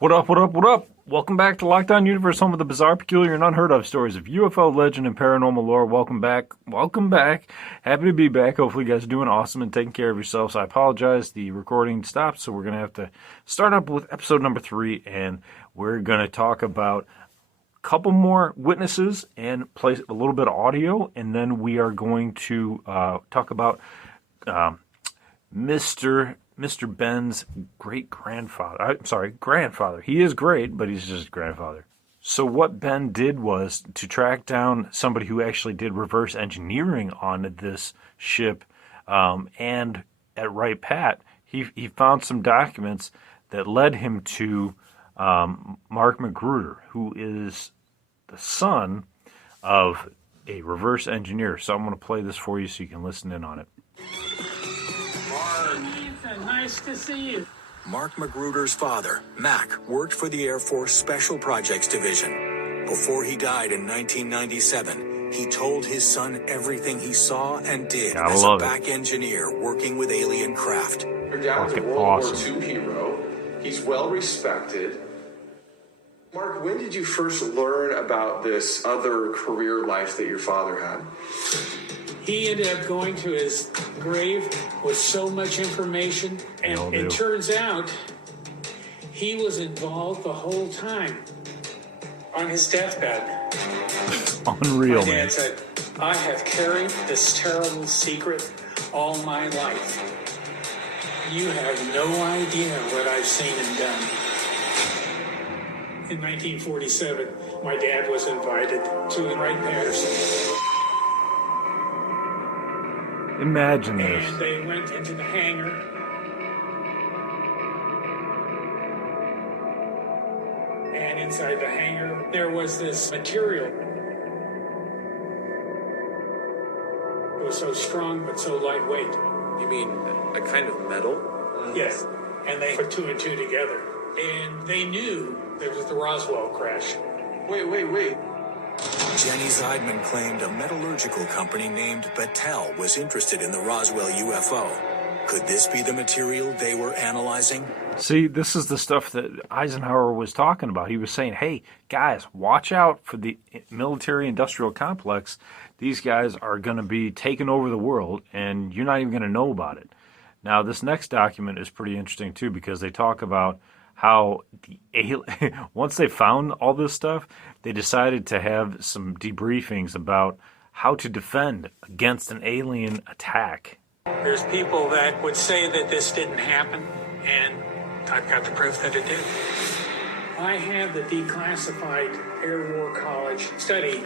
What up, what up, what up? Welcome back to Lockdown Universe, home of the bizarre, peculiar, and unheard of stories of UFO legend and paranormal lore. Welcome back. Welcome back. Happy to be back. Hopefully you guys are doing awesome and taking care of yourselves. I apologize. The recording stopped, so we're going to have to start up with episode number 3, and we're going to talk about a couple more witnesses and play a little bit of audio, and then we are going to talk about Mr. Ben's grandfather. He is great, but he's just grandfather. So what Ben did was to track down somebody who actually did reverse engineering on this ship, and at Wright Pat, he found some documents that led him to Mark Magruder, who is the son of a reverse engineer. So I'm going to play this for you so you can listen in on it. Nice to see you. Mark Magruder's father, Mac, worked for the Air Force Special Projects Division. Before he died in 1997, he told his son everything he saw and did as a back engineer working with alien craft. Your dad was a World War II hero. He's well respected. Mark, when did you first learn about this other career life that your father had? He ended up going to his grave with so much information, and it turns out he was involved the whole time on his deathbed. Unreal, My dad man. said, I have carried this terrible secret all my life. You have no idea what I've seen and done. In 1947, my dad was invited to Wright-Patterson. Imagine this. And they went into the hangar. And inside the hangar, there was this material. It was so strong, but so lightweight. You mean a kind of metal? Yes. And they put 2 and 2 together. And they knew there was the Roswell crash. Wait. Jenny Zeidman claimed a metallurgical company named Battelle was interested in the Roswell UFO. Could this be the material they were analyzing? See, this is the stuff that Eisenhower was talking about. He was saying, hey, guys, watch out for the military-industrial complex. These guys are going to be taking over the world, and you're not even going to know about it. Now, this next document is pretty interesting, too, because they talk about how once they found all this stuff, they decided to have some debriefings about how to defend against an alien attack. There's people that would say that this didn't happen, and I've got the proof that it did. I have the declassified Air War College study.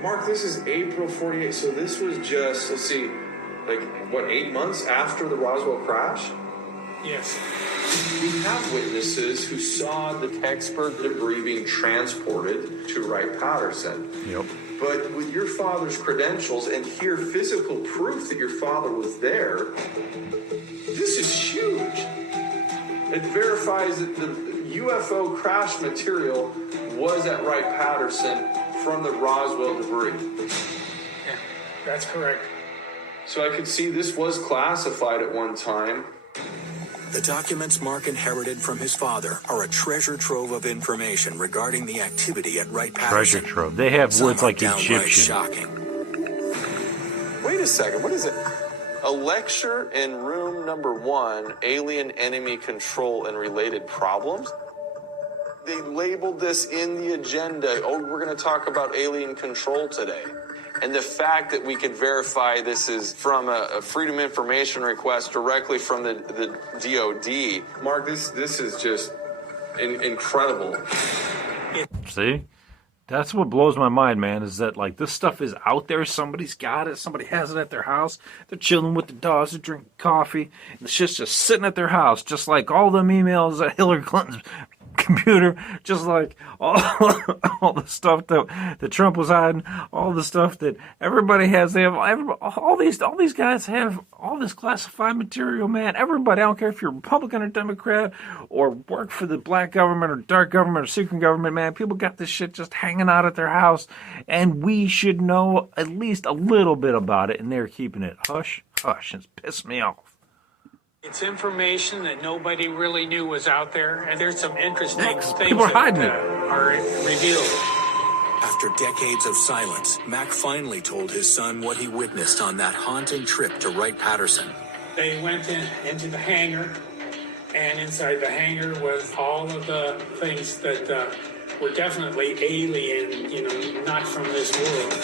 Mark, this is April 48, so this was just, 8 months after the Roswell crash? Yes. We have witnesses who saw the Kecksburg debris being transported to Wright-Patterson. Yep. But with your father's credentials and here physical proof that your father was there, this is huge. It verifies that the UFO crash material was at Wright-Patterson from the Roswell debris. Yeah, that's correct. So I could see this was classified at one time. The documents Mark inherited from his father are a treasure trove of information regarding the activity at Wright-Patterson. Treasure trove. They have words like Egyptian. Shocking. Wait a second, what is it? A lecture in room number 1, Alien Enemy Control and Related Problems? They labeled this in the agenda. Oh, we're going to talk about alien control today. And the fact that we could verify this is from a Freedom of Information request directly from the DOD. Mark, this is just incredible. See? That's what blows my mind, man, is that, this stuff is out there. Somebody's got it. Somebody has it at their house. They're chilling with the dogs. They're drinking coffee. And the shit's just sitting at their house, just like all them emails at Hillary Clinton's computer, just like all the stuff that Trump was hiding, all the stuff that everybody has. They have all these guys have all this classified material, man. Everybody, I don't care if you're Republican or Democrat or work for the black government or dark government or secret government, man. People got this shit just hanging out at their house, and we should know at least a little bit about it, and they're keeping it hush hush. It's pissed me off. It's information that nobody really knew was out there, and there's some interesting things people are hiding that it. are revealed. After decades of silence, Mac finally told his son what he witnessed on that haunting trip to Wright-Patterson. They went into the hangar, and inside the hangar was all of the things that were definitely alien, not from this world.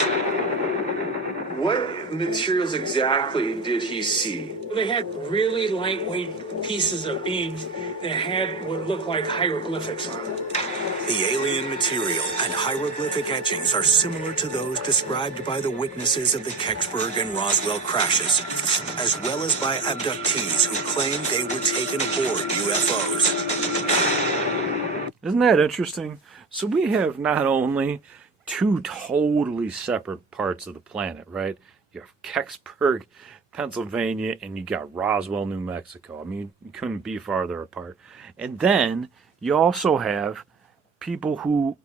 What materials exactly did he see? They had really lightweight pieces of beams that had what looked like hieroglyphics on them. The alien material and hieroglyphic etchings are similar to those described by the witnesses of the Kecksburg and Roswell crashes, as well as by abductees who claimed they were taken aboard UFOs. Isn't that interesting? So we have not only two totally separate parts of the planet, right? You have Kecksburg, Pennsylvania, and you got Roswell, New Mexico. I mean, you couldn't be farther apart. And then you also have people who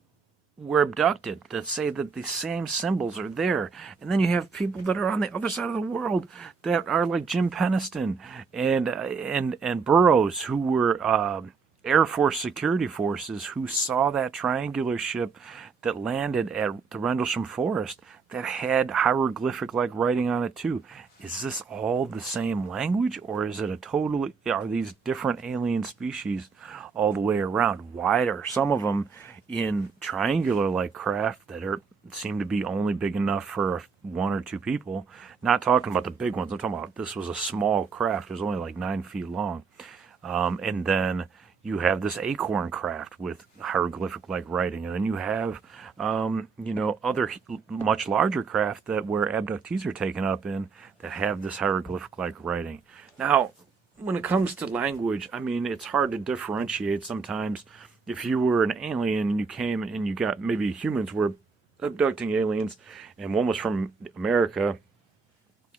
were abducted that say that the same symbols are there. And then you have people that are on the other side of the world that are like Jim Peniston and Burroughs, who were Air Force security forces who saw that triangular ship that landed at the Rendlesham Forest that had hieroglyphic-like writing on it too. Is this all the same language, or is it are these different alien species all the way around? Why are some of them in triangular-like craft that seem to be only big enough for one or two people? Not talking about the big ones. I'm talking about this was a small craft. It was only like 9 feet long. And then you have this acorn craft with hieroglyphic-like writing, and then you have, other much larger craft where abductees are taken up in that have this hieroglyphic-like writing. Now, when it comes to language, I mean, it's hard to differentiate sometimes. If you were an alien and you came and you got, maybe humans were abducting aliens, and one was from America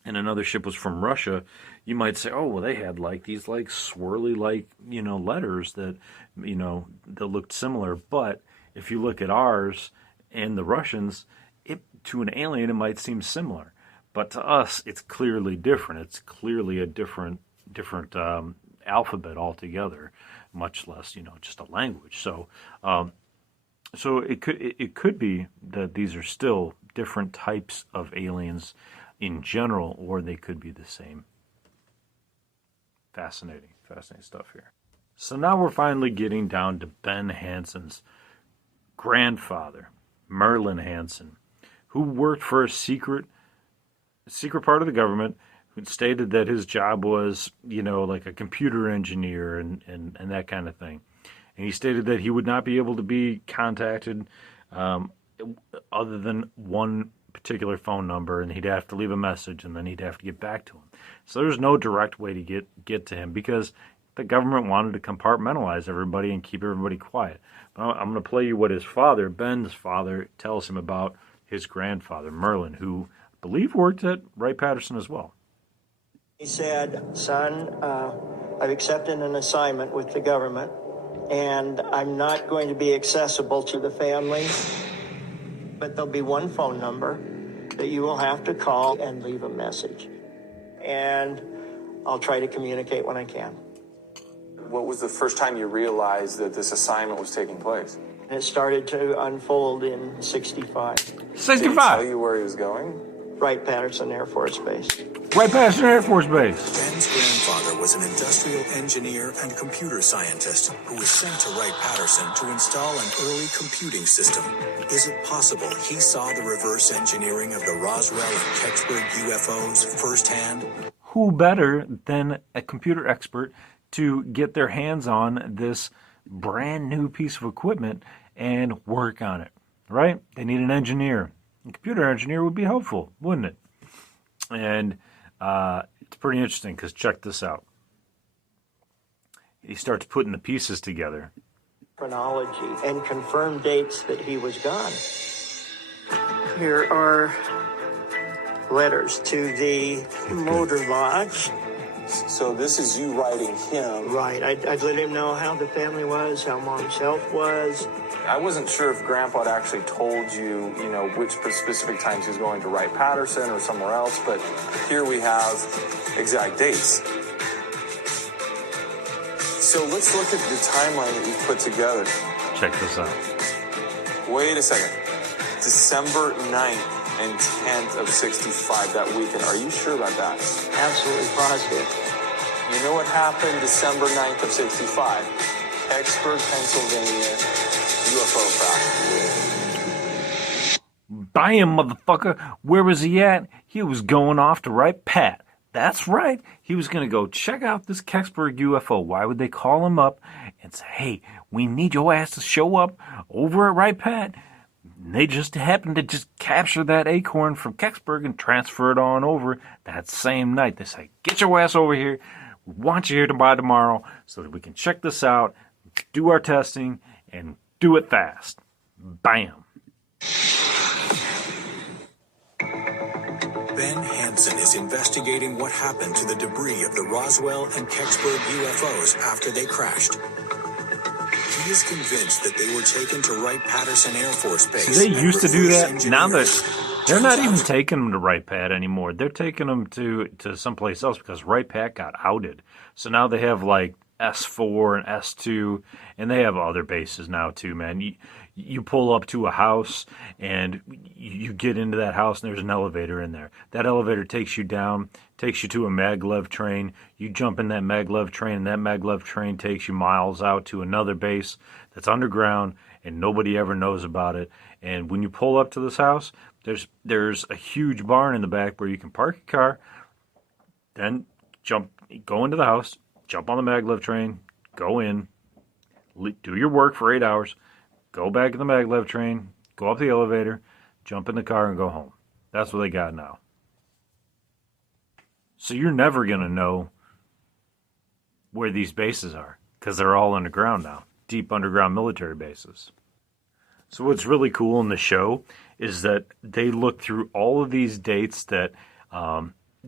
and another ship was from Russia, you might say, oh, well, they had like these like swirly like, letters that, that looked similar. But if you look at ours and the Russians, to an alien, it might seem similar. But to us, it's clearly different. It's clearly a different alphabet altogether, much less, just a language. So it could be that these are still different types of aliens in general, or they could be the same. Fascinating stuff here. So now we're finally getting down to Ben Hansen's grandfather, Merlin Hansen, who worked for a secret part of the government, who stated that his job was, like a computer engineer and that kind of thing. And he stated that he would not be able to be contacted other than one particular phone number, and he'd have to leave a message, and then he'd have to get back to him. So there's no direct way to get to him because the government wanted to compartmentalize everybody and keep everybody quiet. But I'm going to play you what his father, Ben's father, tells him about his grandfather, Merlin, who I believe worked at Wright-Patterson as well. He said, son, I've accepted an assignment with the government, and I'm not going to be accessible to the family, but there'll be one phone number that you will have to call and leave a message. And I'll try to communicate when I can. What was the first time you realized that this assignment was taking place? And it started to unfold in 65. 65? Did he tell you where he was going? Wright-Patterson Air Force Base. Wright-Patterson Air Force Base. Ben's grandfather was an industrial engineer and computer scientist who was sent to Wright-Patterson to install an early computing system. Is it possible he saw the reverse engineering of the Roswell and Kecksburg UFOs firsthand? Who better than a computer expert to get their hands on this brand new piece of equipment and work on it, right? They need an engineer. A computer engineer would be helpful, wouldn't it? And it's pretty interesting because check this out. He starts putting the pieces together. Chronology and confirmed dates that he was gone. Here are letters to the motor lodge. So this is you writing him. Right. I'd let him know how the family was, how mom's health was. I wasn't sure if Grandpa had actually told you, which specific times he was going to Wright-Patterson or somewhere else, but here we have exact dates. So let's look at the timeline that you've put together. Check this out. Wait a second. December 9th and 10th of 65, that weekend. Are you sure about that? Absolutely positive. You know what happened December 9th of 65? Kecksburg, Pennsylvania, UFO crash. Bam, motherfucker. Where was he at? He was going off to Wright Pat. That's right. He was going to go check out this Kecksburg UFO. Why would they call him up and say, hey, we need your ass to show up over at Wright Pat? And they just happened to just capture that acorn from Kecksburg and transfer it on over that same night. They say, get your ass over here. We want you here by tomorrow so that we can check this out, do our testing, and do it fast. Bam. Ben Hansen is investigating what happened to the debris of the Roswell and Kecksburg UFOs after they crashed. He is convinced that they were taken to Wright-Patterson Air Force Base. They used to do that. Now they're not even taking them to Wright-Pat anymore. They're taking them to someplace else because Wright-Pat got outed. So now they have like S4 and S2, and they have other bases now too, man. You pull up to a house, and you get into that house, and there's an elevator in there. That elevator takes you down, takes you to a maglev train. You jump in that maglev train, and that maglev train takes you miles out to another base that's underground, and nobody ever knows about it. And when you pull up to this house, there's a huge barn in the back where you can park your car, then go into the house, jump on the maglev train, go in, do your work for 8 hours, go back in the maglev train, go up the elevator, jump in the car, and go home. That's what they got now. So you're never going to know where these bases are because they're all underground now, deep underground military bases. So what's really cool in the show is that they look through all of these dates that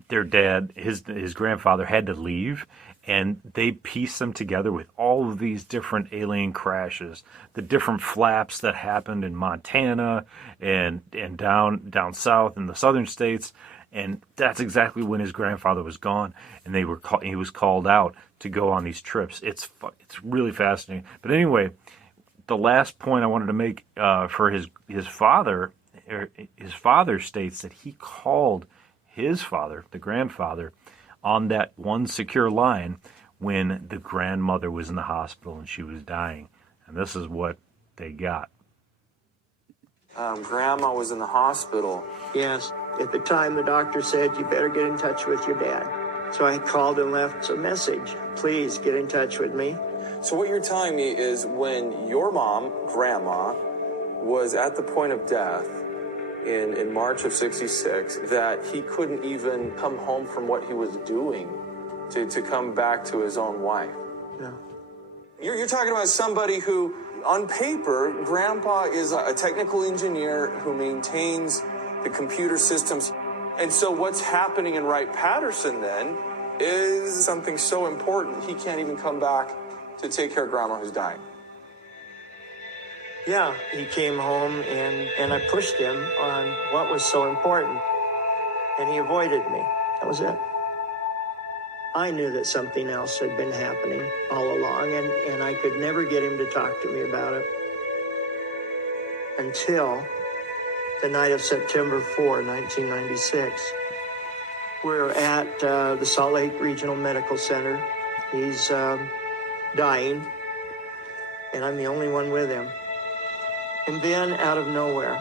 their dad, his grandfather, had to leave, and they piece them together with all of these different alien crashes, the different flaps that happened in Montana and down south in the southern states, and that's exactly when his grandfather was gone, and he was called out to go on these trips. It's really fascinating. But anyway, the last point I wanted to make for his father states that he called his father, the grandfather, on that one secure line when the grandmother was in the hospital and she was dying. And this is what they got. Grandma was in the hospital. Yes. At the time, the doctor said, you better get in touch with your dad. So I called and left a message. Please get in touch with me. So what you're telling me is when your mom, Grandma, was at the point of death in March of 66, that he couldn't even come home from what he was doing to come back to his own wife. No. You're talking about somebody who, on paper, Grandpa is a technical engineer who maintains the computer systems. And so what's happening in Wright-Patterson then is something so important, he can't even come back to take care of Grandma who's dying. Yeah, he came home and I pushed him on what was so important, and he avoided me. That was it. I knew that something else had been happening all along, and I could never get him to talk to me about it until the night of September 4, 1996. We're at the Salt Lake Regional Medical Center. He's dying, and I'm the only one with him. And then, out of nowhere,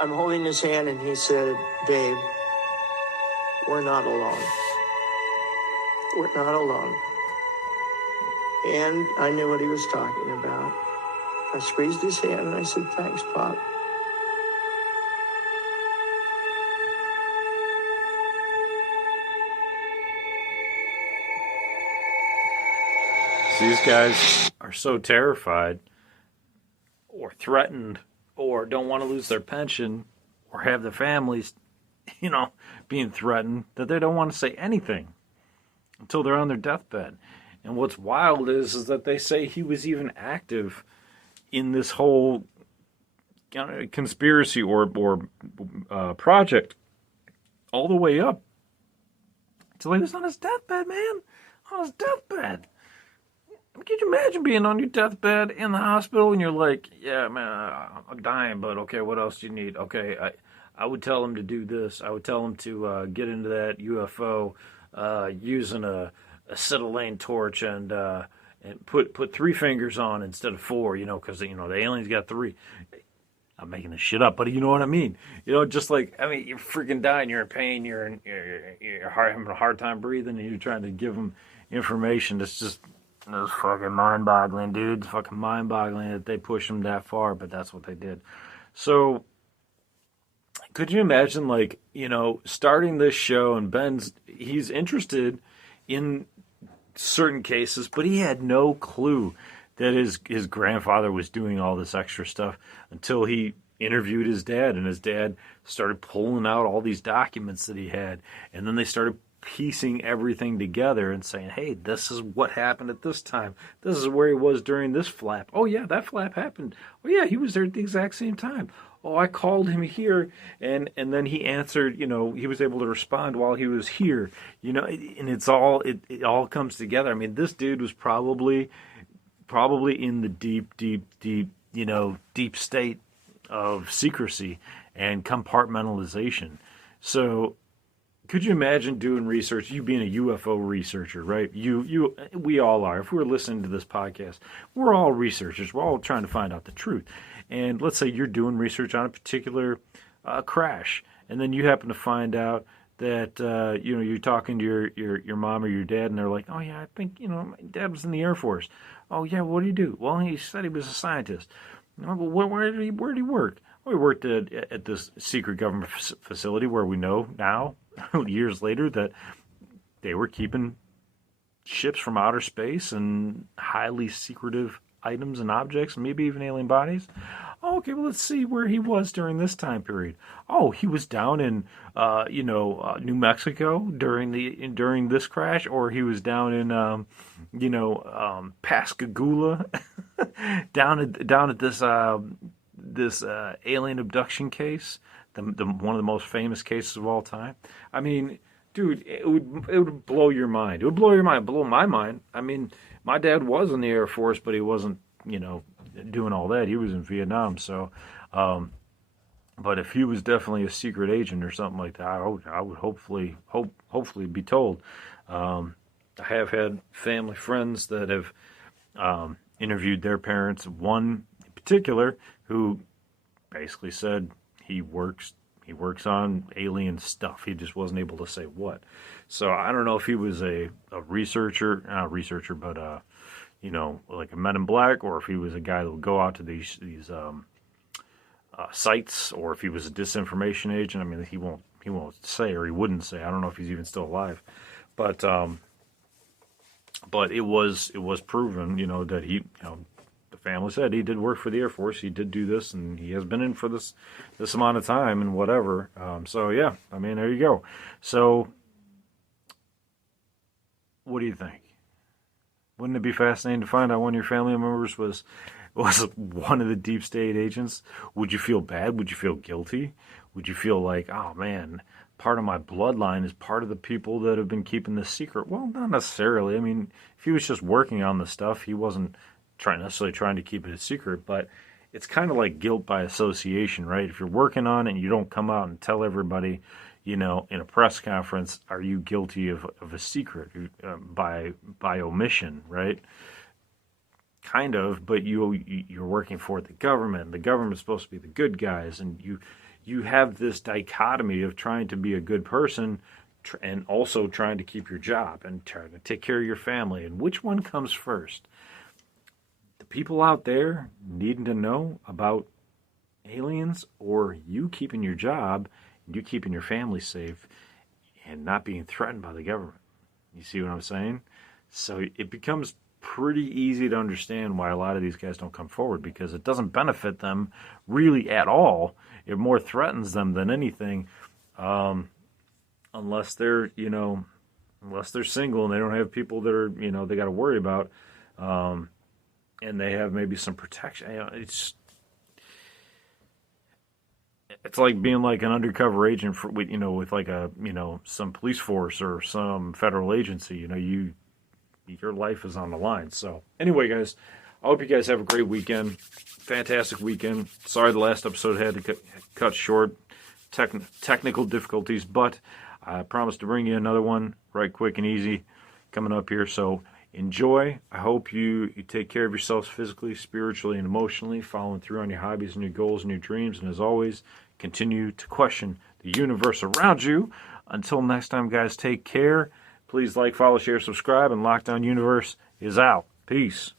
I'm holding his hand, and he said, Dave, we're not alone. We're not alone. And I knew what he was talking about. I squeezed his hand, and I said, thanks, Pop. These guys are so terrified or threatened or don't want to lose their pension or have their families, being threatened that they don't want to say anything until they're on their deathbed. And what's wild is that they say he was even active in this whole conspiracy or project all the way up until he was on his deathbed, man. On his deathbed. Could you imagine being on your deathbed in the hospital and you're like, yeah, man, I'm dying, but okay, what else do you need? Okay, I would tell him to do this. I would tell him to get into that UFO using a acetylene torch and put 3 fingers on instead of 4, because the aliens got 3. I'm making this shit up, but you know what I mean. Just like, you're freaking dying, you're in pain, you're having a hard time breathing, and you're trying to give them information that's fucking mind-boggling, dude. It's fucking mind-boggling that they push them that far, but that's what they did. So, could you imagine, starting this show, and he's interested in certain cases, but he had no clue that his grandfather was doing all this extra stuff until he interviewed his dad, and his dad started pulling out all these documents that he had, and then they started piecing everything together and saying, hey, this is what happened at this time. This is where he was during this flap. Oh, yeah, that flap happened. Oh, yeah, he was there at the exact same time. Oh, I called him here, and then he answered, he was able to respond while he was here, and it all comes together. This dude was probably in the deep, deep state of secrecy and compartmentalization. So could you imagine doing research, you being a UFO researcher, right? We all are. If we're listening to this podcast, we're all researchers. We're all trying to find out the truth. And let's say you're doing research on a particular crash, and then you happen to find out that you're talking to your mom or your dad, and they're like, oh yeah, I think my dad was in the Air Force. Oh yeah, what did he do? Well, he said he was a scientist. Well, where did he work? Well, he worked at this secret government facility where we know now, years later, that they were keeping ships from outer space and highly secretive items and objects, maybe even alien bodies. Oh, okay, well, let's see where he was during this time period. Oh, he was down in, New Mexico during this crash, or he was down in, Pascagoula, down at this alien abduction case, the one of the most famous cases of all time. Dude, it would blow your mind. It would blow your mind, blow my mind. My dad was in the Air Force, but he wasn't, doing all that. He was in Vietnam, so. But if he was definitely a secret agent or something like that, I would hopefully be told. I have had family friends that have interviewed their parents. One in particular who basically said he works on alien stuff. He just wasn't able to say what. So I don't know if he was a researcher, not a researcher, but like a Men in Black, or if he was a guy that would go out to these sites, or if he was a disinformation agent. He won't say, or he wouldn't say. I don't know if he's even still alive, but it was proven, that he, the family said he did work for the Air Force. He did do this, and he has been in for this amount of time and whatever. So yeah, there you go. So what do you think? Wouldn't it be fascinating to find out one of your family members was one of the deep state agents? Would you feel bad? Would you feel guilty? Would you feel like, oh man, part of my bloodline is part of the people that have been keeping this secret? Well, not necessarily. If he was just working on the stuff, he wasn't necessarily trying to keep it a secret, but it's kind of like guilt by association, right? If you're working on it and you don't come out and tell everybody, in a press conference, are you guilty of a secret by omission, right? Kind of, but you're working for the government. The government's supposed to be the good guys, and you have this dichotomy of trying to be a good person and also trying to keep your job and trying to take care of your family. And which one comes first? The people out there needing to know about aliens, or you keeping your job, you keeping your family safe and not being threatened by the government? You see what I'm saying? So it becomes pretty easy to understand why a lot of these guys don't come forward, because it doesn't benefit them really at all. It more threatens them than anything, unless they're single and they don't have people that are, they got to worry about, and they have maybe some protection. It's like being like an undercover agent with like some police force or some federal agency. your life is on the line. So anyway, guys, I hope you guys have a great weekend. Fantastic weekend. Sorry the last episode had to cut short. Technical difficulties, but I promise to bring you another one right quick and easy coming up here. So enjoy. I hope you take care of yourselves physically, spiritually, and emotionally, following through on your hobbies and your goals and your dreams. And as always, continue to question the universe around you. Until next time, guys, take care. Please like, follow, share, subscribe, and Lockdown Universe is out. Peace.